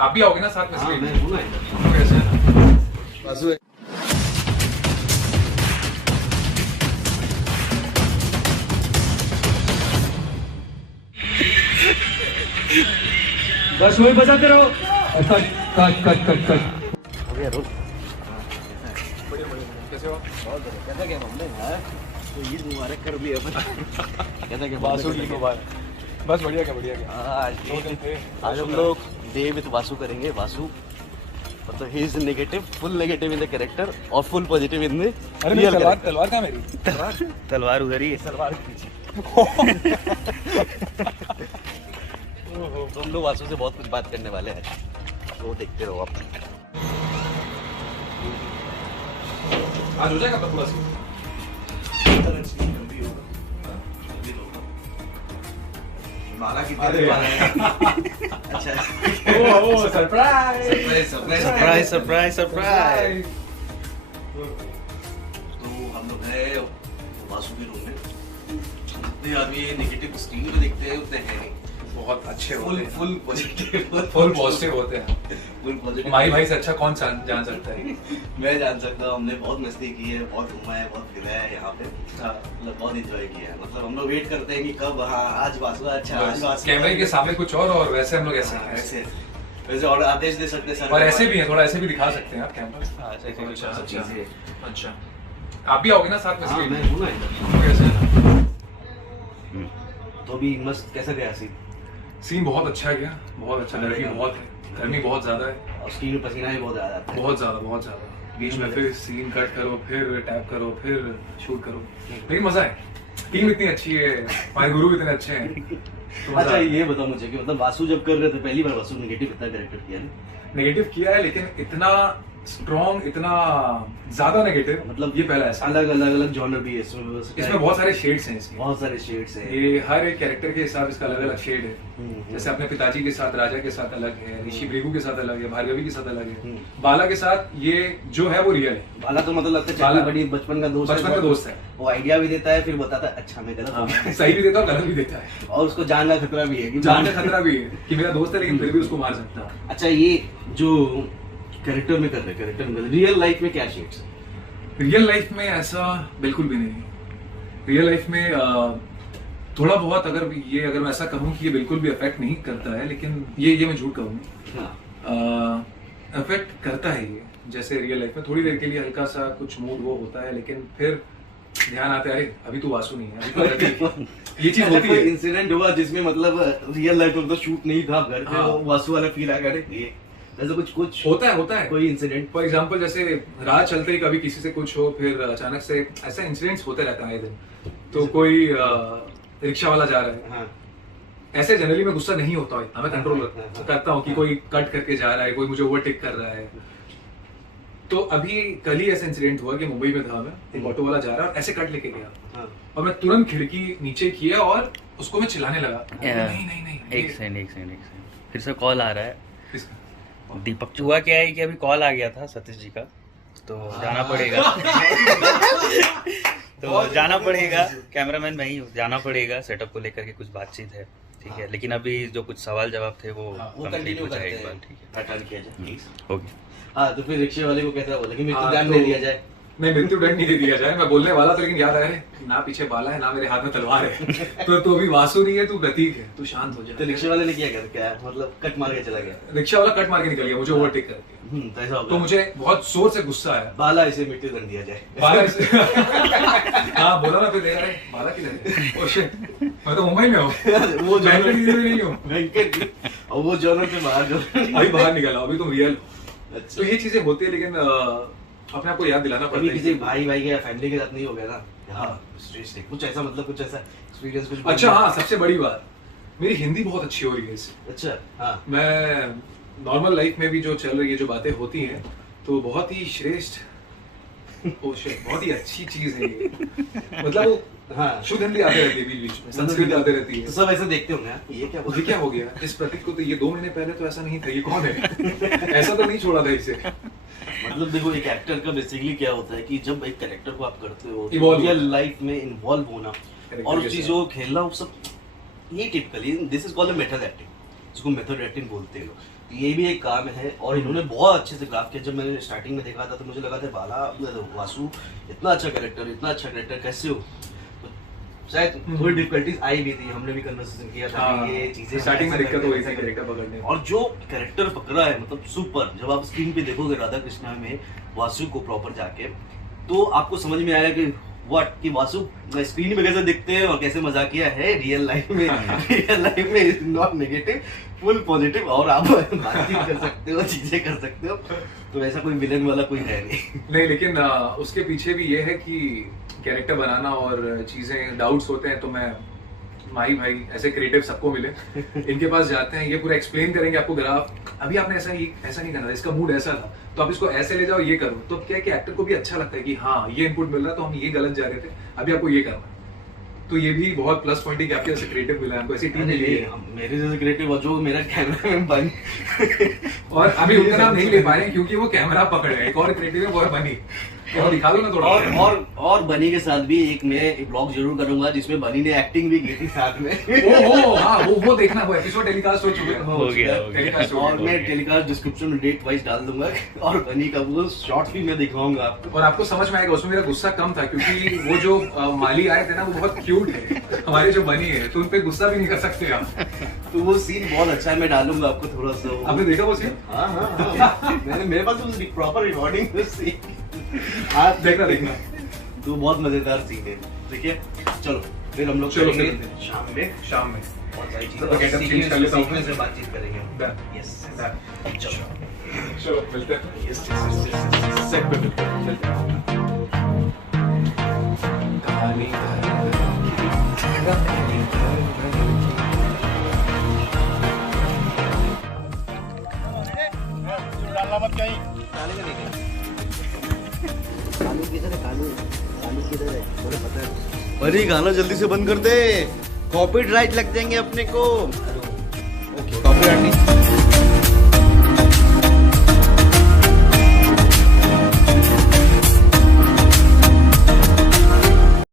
आप भी आओगे ना साथ में? हाँ, मैं हूँ ना इधर। कैसे है बासु? बस वही बजाते रहो। Cut cut cut cut cut. हो गया रोल। कैसे हो? कैसा क्या हमने तो ईद मुबारक कर दी अपन। कैसा क्या बासु की मुबारक। बस बढ़िया क्या बढ़िया क्या। आज हम लोग डे विद वासु करेंगे। वासु मतलब he is negative, full negative in the character और full positive in the real तलवार तलवार कहाँ मेरी? तलवार उधर ही है। तलवार के पीछे। तो हम लोग वासु से बहुत कुछ बात करने वाले हैं, तो देखते रहो आप। आज हो जाएगा पूरा सीन? माला की अच्छा ओह सरप्राइज सरप्राइज सरप्राइज सरप्राइज। तो हम लोग हैं वासु के रूम में। जितने आदमी नेगेटिव स्क्रीन पे देखते हैं उतने हैं नहीं, बहुत अच्छे फुल होते हैं। फुल पॉजिटिव फुल पॉजिटिव होते हैं। Full positive. माई भाई से अच्छा कौन जान सकता है? मैं जान सकता हूँ, हमने बहुत मस्ती की है, बहुत घूमा है, बहुत फिरा है यहाँ पे, हाँ। मतलब बहुत एंजॉय किया है। मतलब हम लोग वेट करते हैं कि कब हाँ आज वासु, अच्छा आज वासु। कैमरे के सामने कुछ और वैसे हम लोग ऐसे हाँ, हैं। वैसे वैसे और आदेश दे सकते हैं सर। और ऐसे भी हैं, थोड़ा ऐसे भी दिखा सकते हैं आप कैमरा। हाँ, ऐसे कुछ अच्छा, चीजें। अच्छा आप भी आओगे ना साथ में? हाँ, इसलिए। मैं हूँ ना इधर। कैसे है? तो अभी मस्त कैसा गया सीन? सीन बहुत अच्छा गया, बहुत अच्छा। गर्मी बहुत है, गर्मी बहुत ज्यादा है, और स्क्रीन में पसीना भी बहुत आ जाता है। बहुत ज्यादा बहुत ज्यादा। बीच में फिर सीन कट करो, फिर टैप करो, फिर शूट करो, लेकिन मजा है। टीम इतनी अच्छी है, हमारे गुरु इतने अच्छे हैं, तो मजा अच्छा है। ये बताओ मुझे कि मतलब वासु जब कर रहे थे पहली बार वासु नेगेटिव इतना कैरेक्टर किया ना? नेगेटिव किया है, लेकिन इतना स्ट्रॉन्ग, इतना ज्यादा नेगेटिव मतलब ये पहला ऐसा। अलग अलग अलग जॉनर भी है इसमें। इसमें बहुत सारे शेड्स हैं इसके। बहुत सारे शेड्स हैं। ये हर एक कैरेक्टर के हिसाब इसका अलग अलग शेड है। जैसे अपने पिताजी के साथ राजा के साथ अलग है, ऋषि भृगु के साथ अलग है, भार्गवी के साथ अलग है, बाला के साथ ये जो है वो रियल है। बाला तो मतलब लगता है बाला बड़ी बचपन का दोस्त बचपन का दोस्त है। वो आइडिया भी देता है, फिर बताता है अच्छा मैं गलत हूँ। सही भी देता है, गलत भी देता है, और उसको जान का खतरा भी है कि जान का खतरा भी है कि मेरा दोस्त है, लेकिन फिर भी उसको मार सकता है। अच्छा ये जो कैरेक्टर में कर रहे, कैरेक्टर में रियल लाइफ में क्या शेड्स है? रियल लाइफ में ऐसा बिल्कुल भी नहीं। रियल लाइफ में थोड़ा बहुत अगर मैं ऐसा कहूँ कि ये बिल्कुल भी अफेक्ट नहीं करता है, लेकिन ये मैं झूठ कहूँगा। अफेक्ट करता है ये। जैसे रियल लाइफ में थोड़ी देर के लिए हल्का सा कुछ मूड वो होता है, लेकिन फिर ध्यान आता है अरे अभी तो वासु नहीं है, अभी तो रवि है। ये चीज होती है। इंसिडेंट हुआ जिसमें मतलब रियल लाइफ में तो शूट नहीं था घर पे, हाँ। वो वासु वाला फील आ गया ये ऐसा कुछ होता है कोई इंसिडेंट? फॉर एग्जाम्पल जैसे राह चलते ही कभी किसी से कुछ हो, फिर अचानक से ऐसा इंसिडेंट्स होते रहता है दिन। तो कोई रिक्शा वाला जा रहा है, हाँ ऐसे जनरली मैं गुस्सा नहीं होता है, मैं कंट्रोल हाँ। करता हूँ कि कोई कट करके जा रहा है, कोई मुझे ओवरटेक कर रहा है। तो अभी कल ही ऐसा इंसिडेंट हुआ कि मुंबई में था मैं, एक ऑटो वाला जा रहा है और ऐसे कट लेके गया, हाँ। और मैं तुरंत खिड़की नीचे किया और उसको मैं चिल्लाने लगा नहीं एक सेकंड फिर से कॉल आ रहा है इसका- दीपक। हुआ क्या है कि अभी कॉल आ गया था सतीश जी का, तो जाना पड़ेगा। तो जाना पड़ेगा, कैमरामैन मैं ही हूँ, जाना पड़ेगा। सेटअप को लेकर के कुछ बातचीत है, ठीक है। लेकिन अभी जो कुछ सवाल जवाब थे वो कंटिन्यू हो जाए करते एक बार, हैं, ठीक है। हटा किया जाए प्लीज। ओके। हाँ तो फिर रिक्शे वाले को कैसा बोला कि मेरे को हाँ, ध्यान तो- दे दिया जाए? नहीं, मृत्यु दंड नहीं दे दिया जाए। मैं बोलने वाला था, लेकिन याद आया ना पीछे बाला है ना मेरे हाथ में तलवार है। तो अभी वासु नहीं है, तू प्रतीक है, तू शांत हो तो जा। रिक्शे वाले ने क्या मतलब कट मार के चला गया? रिक्शा वाला कट मार के निकल गया मुझे ओवरटेक करके। तो ऐसा हो तो गया। मुझे बहुत जोर से गुस्सा आया। बाला इसे मृत्यु दंड दिया जाए। बाला हाँ बोला ना, फिर देखा रे बाला किधर है? Oh shit, मैं तो मुंबई में हूँ, वो बैंगलोर की में नहीं हूँ। वेंकट और वो जॉनर से बाहर जो अभी बाहर निकला, अभी तुम रियल हो। अच्छा तो ये चीजें होती है, लेकिन अपने आप को याद दिलाना कभी पड़ता किसी है। भाई के family के साथ नहीं हो गया ना? हाँ स्ट्रेस कुछ ऐसा मतलब कुछ ऐसा एक्सपीरियंस कुछ? अच्छा हाँ, सबसे बड़ी बात, मेरी हिंदी बहुत अच्छी हो रही है इससे। अच्छा हाँ मैं नॉर्मल लाइफ में भी जो चल रही है, जो बातें होती हैं, तो बहुत ही श्रेष्ठ, ओ शिट, बहुत ही अच्छी चीज है ये। मतलब वो हाँ शुद्ध हिंदी आते रहती है बीच बीच में, संस्कृत आते रहती तो है। सब ऐसे देखते होंगे यार, ये क्या ये क्या हो गया इस प्रतीक को? तो ये 2 महीने पहले तो ऐसा नहीं था, ये कौन है? ऐसा तो नहीं छोड़ा था इसे। मतलब देखो एक एक्टर का बेसिकली क्या होता है कि जब एक कैरेक्टर को आप करते हो Evolve रियल होना। लाइफ में इन्वॉल्व होना Character और के उस चीजों को खेलना, वो सब ये typically this is called method acting. जिसको मेथड एक्टिंग बोलते हैं लोग। तो ये भी एक काम है और इन्होंने बहुत अच्छे से ग्राफ किया। जब मैंने स्टार्टिंग में देखा था तो मुझे लगा था वासु इतना अच्छा कैरेक्टर कैसे हो, शायद थोड़ी डिफिकल्टीज आई भी थी, हमने भी कन्वर्सेशन किया था कि ये चीजें स्टार्टिंग में दिक्कत हुई थी कैरेक्टर पकड़ने में। और जो कैरेक्टर पकड़ा है मतलब सुपर। जब आप स्क्रीन पे देखोगे राधा कृष्णा में वासु को प्रॉपर जाके तो आपको समझ में आएगा कि व्हाट कि वासु स्क्रीन पे कैसे दिखते हैं और कैसे मजाकिया है रियल लाइफ में। रियल लाइफ में is not negative, full positive, और आप बातचीत कर सकते हो, चीजें कर सकते हो। तो ऐसा कोई विलेन वाला कोई है नहीं। लेकिन उसके पीछे भी ये है कि कैरेक्टर बनाना और चीजें डाउट्स होते हैं, तो मैं माही भाई ऐसे क्रिएटिव सबको मिले, इनके पास जाते हैं, ये पूरा एक्सप्लेन करेंगे आपको ग्राफ। अभी आपने ऐसा नहीं करना था, इसका मूड ऐसा था तो आप इसको ऐसे ले जाओ, ये करो। तो क्या है कि एक्टर को भी अच्छा लगता है कि हाँ ये इनपुट मिल रहा, तो हम ये गलत जा रहे थे, अभी आपको ये करना है। तो ये भी बहुत प्लस पॉइंट है कि आपके जैसे क्रिएटिव मिला है, हमको ऐसी टीम मिली है। मेरे जैसे क्रिएटिव जो मेरा कैमरा बन और अभी उनका नाम नहीं ले पा रहे हैं क्योंकि वो कैमरा पकड़ रहे हैं। एक और क्रिएटिव है वो है बनी, और दिखा दो ना थोड़ा। और बनी के साथ भी एक मैं ब्लॉग जरूर करूंगा जिसमें बनी ने एक्टिंग भी की थी साथ में। वो देखना, वो एपिसोड टेलीकास्ट हो चुका है। हो गया। और मैं टेलीकास्ट डिस्क्रिप्शन में डेट वाइज डाल दूंगा और बनी का वो शॉर्ट्स भी मैं दिखाऊंगा आपको, और आपको समझ में आएगा। उसमें मेरा गुस्सा कम था क्योंकि वो जो माली आए थे ना वो बहुत क्यूट है, हमारे जो बनी है, तो उन पे गुस्सा भी नहीं कर सकते आप। तो वो सीन बहुत अच्छा है, मैं डालूंगा आपको थोड़ा सा। आपने देखा वो सीन? हाँ मैंने मेरे पास प्रॉपर रिकॉर्डिंग सीन आप देखना। तो बहुत मजेदार सीन है। ठीक है चलो फिर हम लोग चलो, चलेंगे फिर शाम में बहुत सारी तो get up change कर लेता हूँ। चीजें से बातचीत करेंगे। Done. यस चलो मिलते हैं। यस सेट पे मिलते हैं, चलते हैं। कहानी अरे गाना जल्दी से बंद कर दे, कॉपीराइट लग जाएंगे अपने को। कॉपीराइट नहीं।